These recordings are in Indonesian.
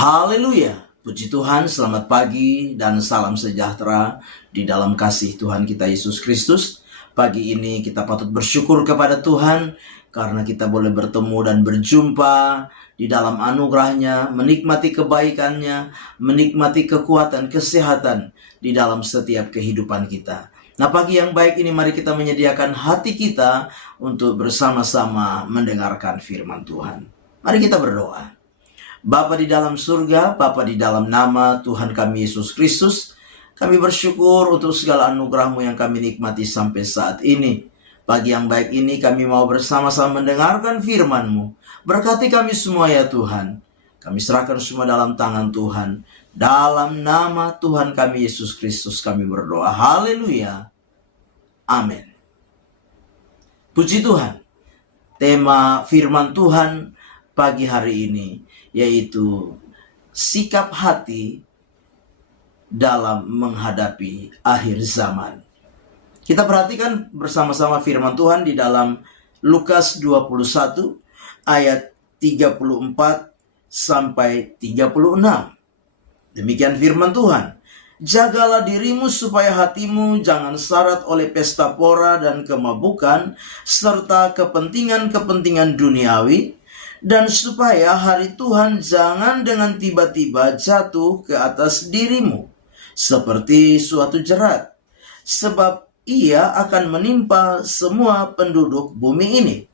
Haleluya, puji Tuhan, selamat pagi dan salam sejahtera di dalam kasih Tuhan kita Yesus Kristus. Pagi ini kita patut bersyukur kepada Tuhan karena kita boleh bertemu dan berjumpa di dalam anugerahnya, menikmati kebaikannya, menikmati kekuatan, kesehatan di dalam setiap kehidupan kita. Nah, pagi yang baik ini mari kita menyediakan hati kita untuk bersama-sama mendengarkan firman Tuhan. Mari kita berdoa. Bapa di dalam surga, Bapa di dalam nama Tuhan kami Yesus Kristus, kami bersyukur untuk segala anugerah-Mu yang kami nikmati sampai saat ini. Pagi yang baik ini kami mau bersama-sama mendengarkan firman-Mu. Berkati kami semua ya Tuhan. Kami serahkan semua dalam tangan Tuhan. Dalam nama Tuhan kami Yesus Kristus kami berdoa. Haleluya. Amin. Puji Tuhan. Tema firman Tuhan pagi hari ini yaitu sikap hati dalam menghadapi akhir zaman. Kita perhatikan bersama-sama firman Tuhan di dalam Lukas 21 ayat 34 sampai 36. Demikian firman Tuhan. Jagalah dirimu supaya hatimu jangan syarat oleh pesta pora dan kemabukan serta kepentingan-kepentingan duniawi, dan supaya hari Tuhan jangan dengan tiba-tiba jatuh ke atas dirimu seperti suatu jerat, sebab ia akan menimpa semua penduduk bumi ini.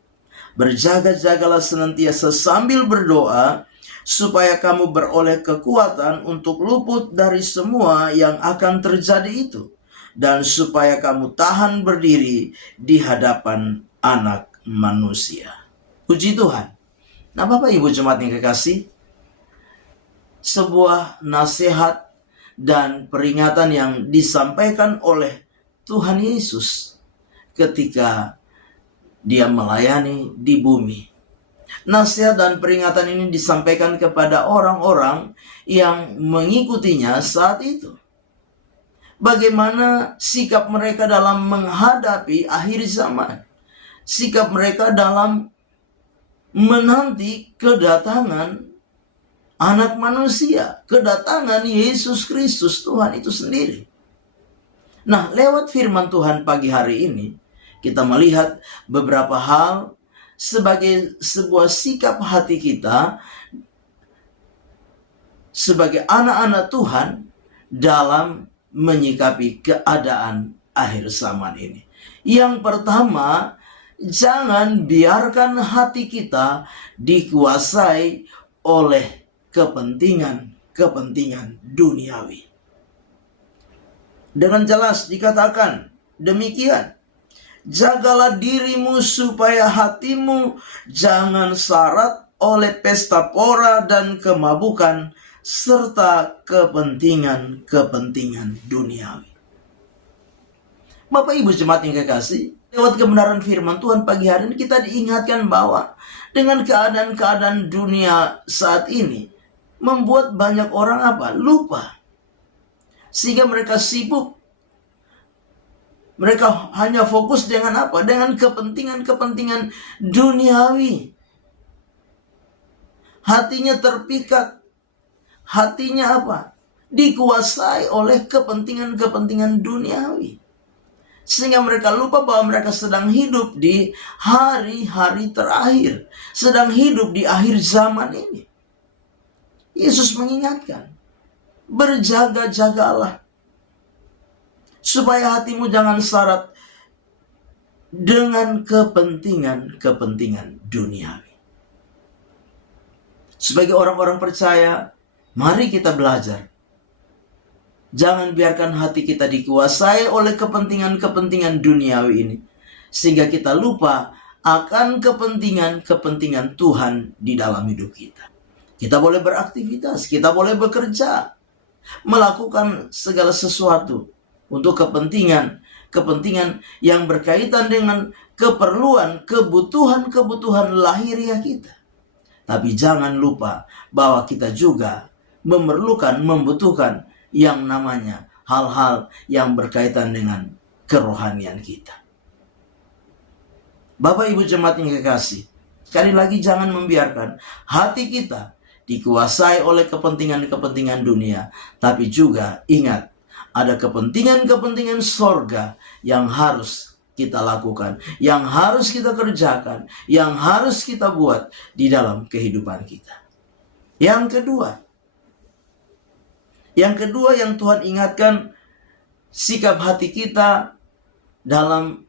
Berjaga-jagalah senantiasa sambil berdoa, supaya kamu beroleh kekuatan untuk luput dari semua yang akan terjadi itu, dan supaya kamu tahan berdiri di hadapan Anak Manusia. Puji Tuhan. Nah, Bapak Ibu jemaat yang kekasih, sebuah nasihat dan peringatan yang disampaikan oleh Tuhan Yesus ketika Dia melayani di bumi. Nasihat dan peringatan ini disampaikan kepada orang-orang yang mengikutinya saat itu. Bagaimana sikap mereka dalam menghadapi akhir zaman. Sikap mereka dalam menanti kedatangan Anak Manusia, kedatangan Yesus Kristus, Tuhan itu sendiri. Nah, lewat firman Tuhan pagi hari ini, kita melihat beberapa hal sebagai sebuah sikap hati kita sebagai anak-anak Tuhan dalam menyikapi keadaan akhir zaman ini. Yang pertama, jangan biarkan hati kita dikuasai oleh kepentingan duniawi. Dengan jelas dikatakan demikian. Jagalah dirimu supaya hatimu jangan syarat oleh pesta pora dan kemabukan serta kepentingan duniawi. Bapak Ibu jemaat yang kekasih, lewat kebenaran firman Tuhan pagi hari ini kita diingatkan bahwa dengan keadaan-keadaan dunia saat ini membuat banyak orang lupa. Sehingga mereka sibuk. Mereka hanya fokus dengan dengan kepentingan duniawi. Hatinya terpikat. Hatinya dikuasai oleh kepentingan duniawi. Sehingga mereka lupa bahwa mereka sedang hidup di hari-hari terakhir. Sedang hidup di akhir zaman ini. Yesus mengingatkan. Berjaga-jagalah. Supaya hatimu jangan syarat dengan kepentingan duniawi. Sebagai orang-orang percaya, mari kita belajar. Jangan biarkan hati kita dikuasai oleh kepentingan duniawi ini. Sehingga kita lupa akan kepentingan Tuhan di dalam hidup kita. Kita boleh beraktivitas, kita boleh bekerja. Melakukan segala sesuatu untuk kepentingan yang berkaitan dengan kebutuhan lahiriah kita. Tapi jangan lupa bahwa kita juga membutuhkan yang namanya hal-hal yang berkaitan dengan kerohanian kita. Bapak Ibu jemaat yang kekasih, sekali lagi jangan membiarkan hati kita dikuasai oleh kepentingan-kepentingan dunia. Tapi juga ingat, ada kepentingan-kepentingan sorga yang harus kita lakukan, yang harus kita kerjakan, yang harus kita buat di dalam kehidupan kita. Yang kedua yang Tuhan ingatkan, sikap hati kita dalam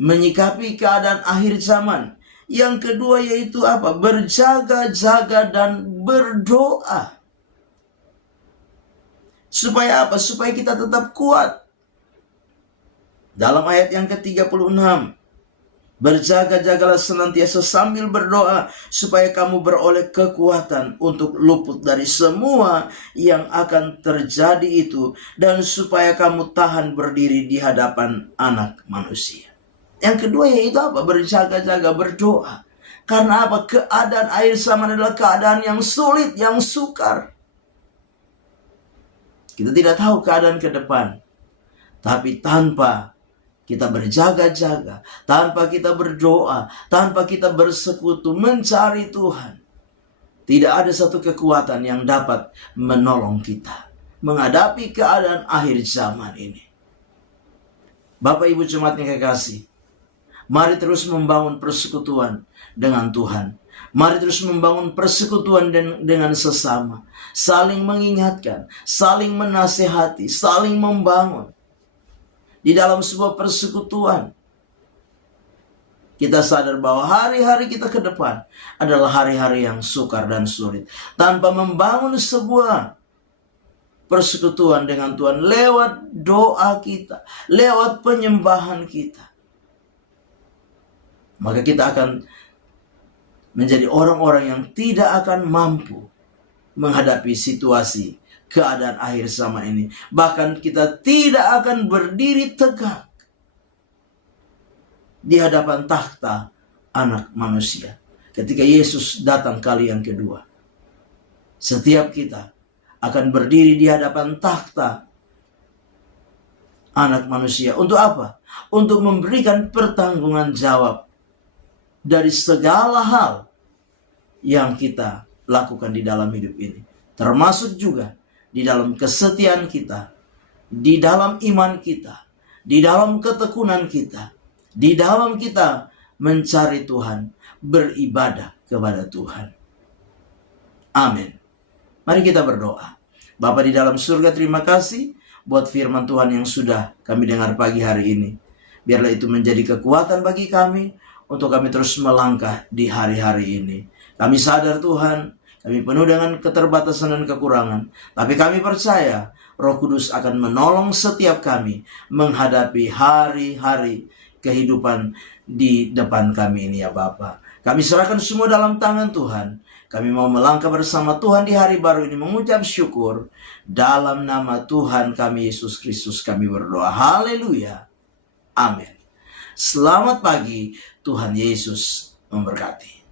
menyikapi keadaan akhir zaman. Yang kedua yaitu apa? Berjaga-jaga dan berdoa. Supaya apa? Supaya kita tetap kuat. Dalam ayat yang ke-36, berjaga-jagalah senantiasa sambil berdoa, supaya kamu beroleh kekuatan untuk luput dari semua yang akan terjadi itu, dan supaya kamu tahan berdiri di hadapan Anak Manusia. Yang kedua yaitu apa? Berjaga-jaga, berdoa. Karena apa? Keadaan akhir zaman adalah keadaan yang sulit, yang sukar. Kita tidak tahu keadaan ke depan. Tapi tanpa kita berjaga-jaga, tanpa kita berdoa, tanpa kita bersekutu mencari Tuhan, tidak ada satu kekuatan yang dapat menolong kita menghadapi keadaan akhir zaman ini. Bapak Ibu jemaat yang kekasih, mari terus membangun persekutuan dengan Tuhan. Mari terus membangun persekutuan dengan sesama. Saling mengingatkan, saling menasehati, saling membangun. Di dalam sebuah persekutuan, kita sadar bahwa hari-hari kita ke depan adalah hari-hari yang sukar dan sulit. Tanpa membangun sebuah persekutuan dengan Tuhan lewat doa kita, lewat penyembahan kita, maka kita akan menjadi orang-orang yang tidak akan mampu menghadapi situasi keadaan akhir zaman ini. Bahkan kita tidak akan berdiri tegak di hadapan takhta Anak Manusia ketika Yesus datang kali yang kedua. Setiap kita akan berdiri di hadapan takhta Anak Manusia. Untuk apa? Untuk memberikan pertanggungan jawab dari segala hal yang kita lakukan di dalam hidup ini. Termasuk juga di dalam kesetiaan kita, di dalam iman kita, di dalam ketekunan kita, di dalam kita mencari Tuhan, beribadah kepada Tuhan. Amin. Mari kita berdoa. Bapa di dalam surga, terima kasih buat firman Tuhan yang sudah kami dengar pagi hari ini. Biarlah itu menjadi kekuatan bagi kami untuk kami terus melangkah di hari-hari ini. Kami sadar Tuhan, kami penuh dengan keterbatasan dan kekurangan. Tapi kami percaya Roh Kudus akan menolong setiap kami menghadapi hari-hari kehidupan di depan kami ini ya Bapa. Kami serahkan semua dalam tangan Tuhan. Kami mau melangkah bersama Tuhan di hari baru ini, mengucap syukur. Dalam nama Tuhan kami Yesus Kristus kami berdoa. Haleluya. Amin. Selamat pagi. Tuhan Yesus memberkati.